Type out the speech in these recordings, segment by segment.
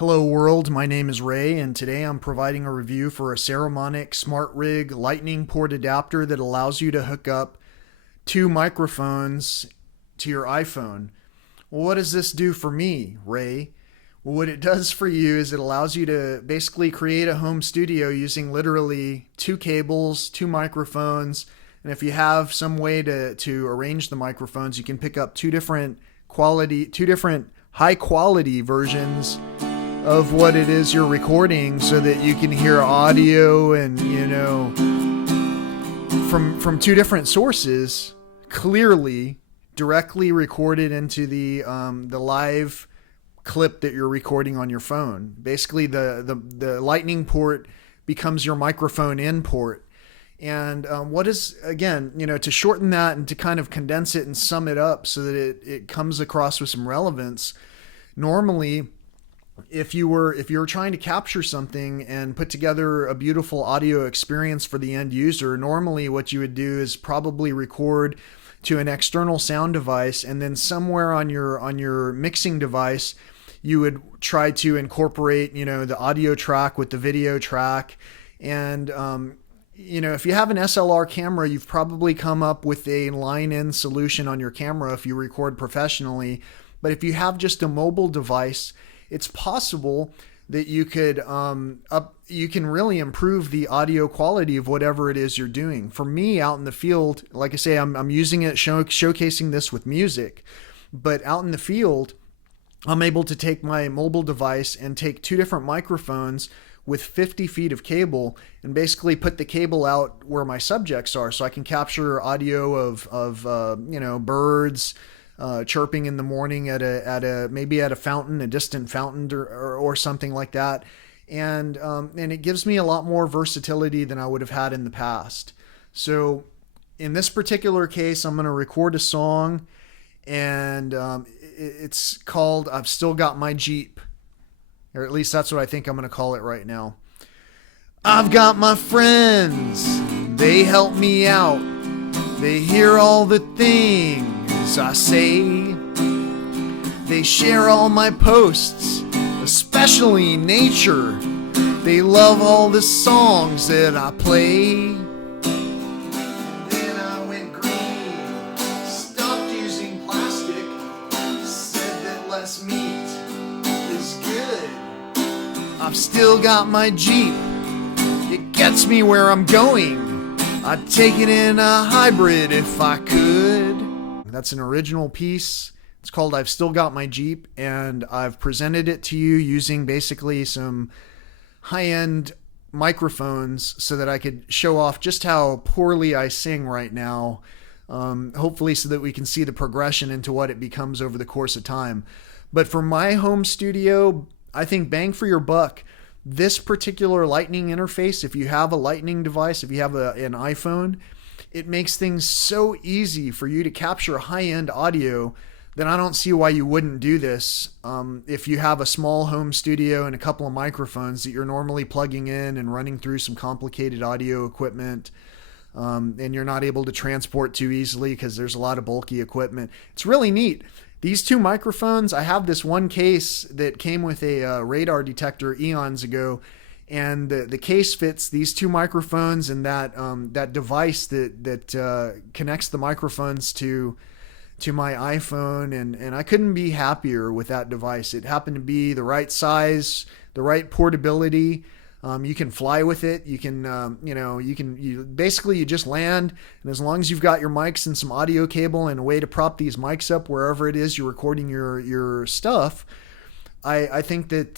Hello world, my name is Ray and today I'm providing a review for a Saramonic Smart Rig lightning port adapter that allows you to hook up two microphones to your iPhone. Well, what does this do for me, Ray? Well, what it does for you is it allows you to basically create a home studio using literally two cables, two microphones, and if you have some way to arrange the microphones, you can pick up two different high quality versions of what it is you're recording so that you can hear audio and from two different sources clearly directly recorded into the live clip that you're recording on your phone. Basically the lightning port becomes your microphone in port. And what is, again, to shorten that and to kind of condense it and sum it up so that it comes across with some relevance. Normally, if you were trying to capture something and put together a beautiful audio experience for the end user, normally what you would do is probably record to an external sound device, and then somewhere on your mixing device you would try to incorporate the audio track with the video track. And if you have an SLR camera, you've probably come up with a line-in solution on your camera if you record professionally. But if you have just a mobile device, it's possible that you can really improve the audio quality of whatever it is you're doing. For me, out in the field, like I say, I'm using it, showcasing this with music, but out in the field, I'm able to take my mobile device and take two different microphones with 50 feet of cable and basically put the cable out where my subjects are, so I can capture audio of birds chirping in the morning at a fountain, a distant fountain or something like that. And it gives me a lot more versatility than I would have had in the past. So in this particular case, I'm going to record a song, and it's called "I've Still Got My Jeep," or at least that's what I think I'm going to call it right now. I've got my friends, they help me out, they hear all the things I say, they share all my posts, especially nature, they love all the songs that I play. Then I went green, stopped using plastic, said that less meat is good. I've still got my Jeep, it gets me where I'm going, I'd take it in a hybrid if I could. That's an original piece. It's called "I've Still Got My Jeep," and I've presented it to you using basically some high-end microphones so that I could show off just how poorly I sing right now, hopefully so that we can see the progression into what it becomes over the course of time. But for my home studio, I think bang for your buck, this particular Lightning interface, if you have a Lightning device, if you have an iPhone, it makes things so easy for you to capture high-end audio that I don't see why you wouldn't do this if you have a small home studio and a couple of microphones that you're normally plugging in and running through some complicated audio equipment, and you're not able to transport too easily because there's a lot of bulky equipment. It's really neat. These two microphones, I have this one case that came with a radar detector eons ago, and the case fits these two microphones and that device that connects the microphones to my iPhone, and I couldn't be happier with that device. It happened to be the right size, the right portability. You can fly with it. You can, you just land, and as long as you've got your mics and some audio cable and a way to prop these mics up wherever it is you're recording your stuff, I think that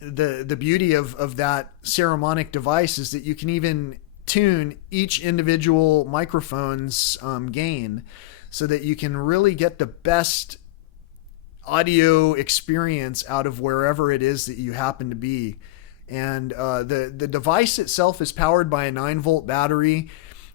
the beauty of that Saramonic device is that you can even tune each individual microphone's gain so that you can really get the best audio experience out of wherever it is that you happen to be. And the device itself is powered by a 9-volt battery,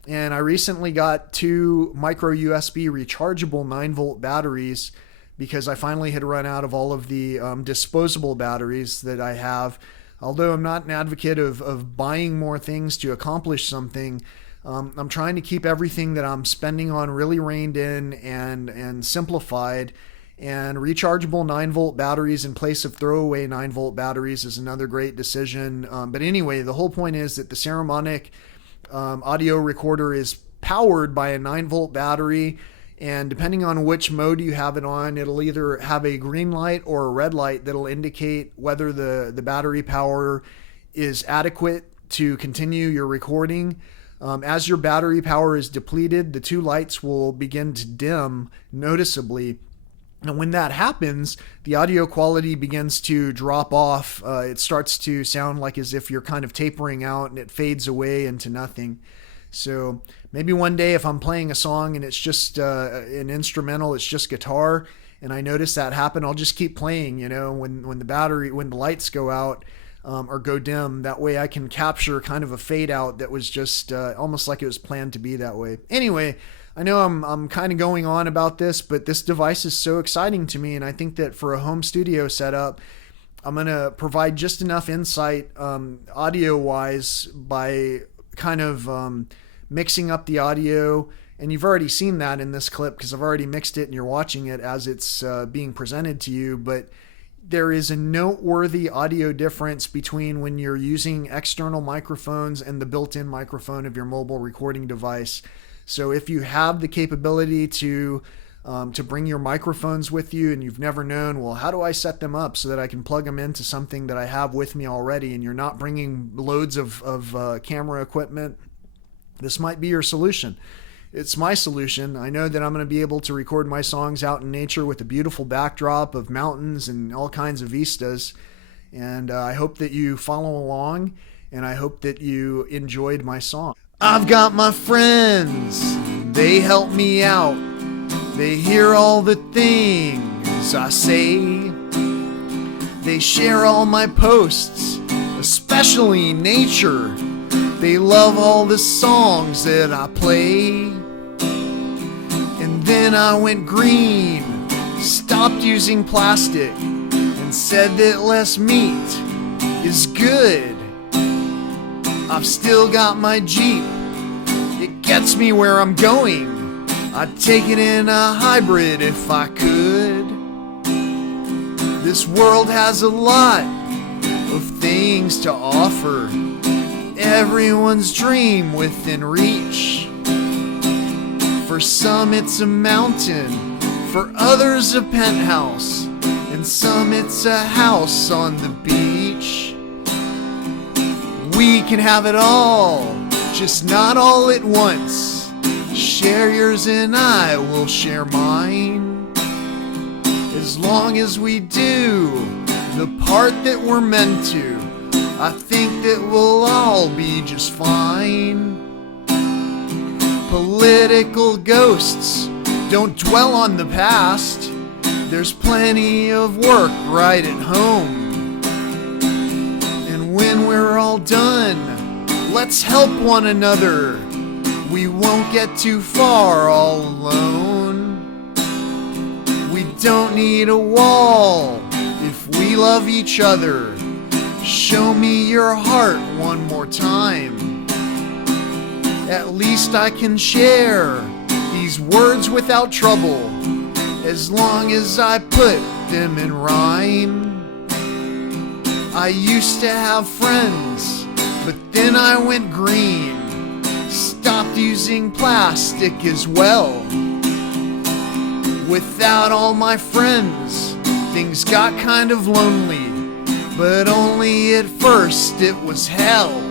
and I recently got two micro USB rechargeable 9-volt batteries because I finally had run out of all of the disposable batteries that I have. Although I'm not an advocate of buying more things to accomplish something, I'm trying to keep everything that I'm spending on really reined in and simplified. And rechargeable 9-volt batteries in place of throwaway 9-volt batteries is another great decision. But anyway, the whole point is that the Saramonic audio recorder is powered by a 9-volt battery. And depending on which mode you have it on, it'll either have a green light or a red light that'll indicate whether the battery power is adequate to continue your recording. As your battery power is depleted, the two lights will begin to dim noticeably. And when that happens, the audio quality begins to drop off. It starts to sound like as if you're kind of tapering out, and it fades away into nothing. So maybe one day if I'm playing a song and it's just an instrumental, it's just guitar, and I notice that happen, I'll just keep playing, when the lights go out or go dim. That way I can capture kind of a fade out that was just almost like it was planned to be that way. Anyway, I know I'm kind of going on about this, but this device is so exciting to me, and I think that for a home studio setup, I'm going to provide just enough insight audio-wise by kind of mixing up the audio. And you've already seen that in this clip because I've already mixed it and you're watching it as it's being presented to you. But there is a noteworthy audio difference between when you're using external microphones and the built-in microphone of your mobile recording device. So if you have the capability to bring your microphones with you and you've never known, well, how do I set them up so that I can plug them into something that I have with me already, and you're not bringing loads of camera equipment, this might be your solution. It's my solution. I know that I'm going to be able to record my songs out in nature with a beautiful backdrop of mountains and all kinds of vistas. And I hope that you follow along, and I hope that you enjoyed my song. I've got my friends, they help me out. They hear all the things I say. They share all my posts, especially nature. They love all the songs that I play. And then I went green, stopped using plastic, and said that less meat is good. I've still got my Jeep, it gets me where I'm going. I'd take it in a hybrid if I could. This world has a lot of things to offer, everyone's dream within reach. For some it's a mountain, for others a penthouse, and some it's a house on the beach. We can have it all, just not all at once. Share yours and I will share mine. As long as we do the part that we're meant to, I think that we'll all be just fine. Political ghosts don't dwell on the past. There's plenty of work right at home. And when we're all done, let's help one another. We won't get too far all alone. We don't need a wall if we love each other. Show me your heart one more time. At least I can share these words without trouble, as long as I put them in rhyme. I used to have friends, but then I went green, stopped using plastic as well. Without all my friends, things got kind of lonely, but only at first it was hell.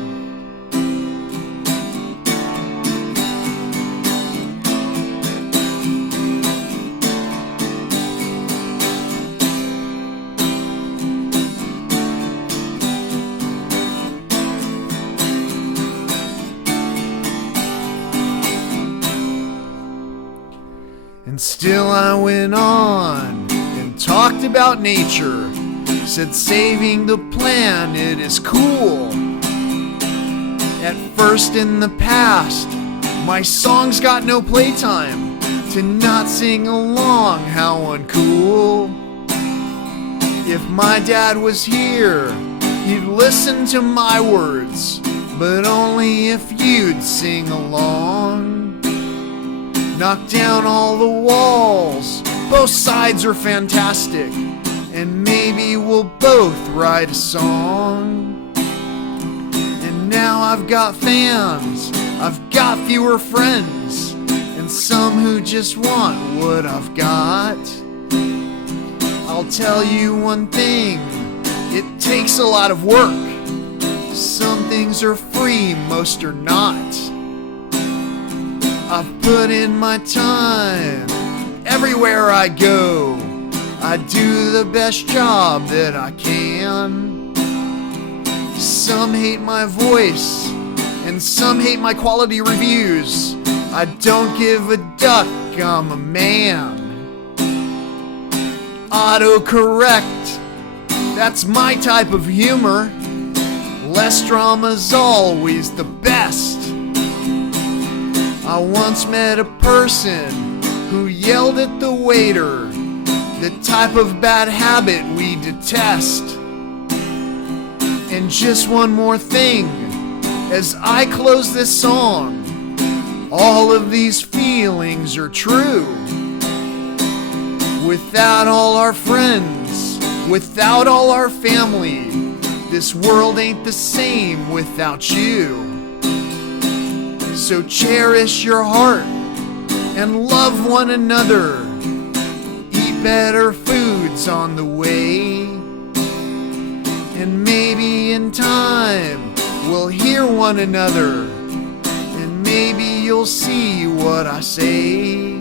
And still I went on and talked about nature, said saving the planet is cool. At first in the past, my songs got no playtime. To not sing along, how uncool. If my dad was here, he'd listen to my words, but only if you'd sing along. Knock down all the walls, Both sides are fantastic, and maybe we'll both write a song. And now I've got fans, I've got fewer friends, and some who just want what I've got. I'll tell you one thing, it takes a lot of work. Some things are free, most are not. I've put in my time everywhere I go. I do the best job that I can. Some hate my voice, and some hate my quality reviews. I don't give a duck, I'm a man. Autocorrect, that's my type of humor. Less drama's always the best. I once met a person who yelled at the waiter, the type of bad habit we detest. And just one more thing, as I close this song, all of these feelings are true. Without all our friends, without all our family, this world ain't the same without you. So cherish your heart and love one another. Eat better foods on the way. And maybe in time we'll hear one another, and maybe you'll see what I say.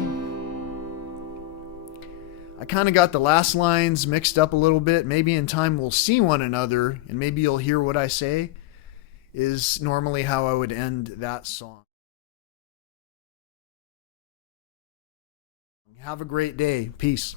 I kind of got the last lines mixed up a little bit. Maybe in time we'll see one another, and maybe you'll hear what I say, is normally how I would end that song. Have a great day. Peace.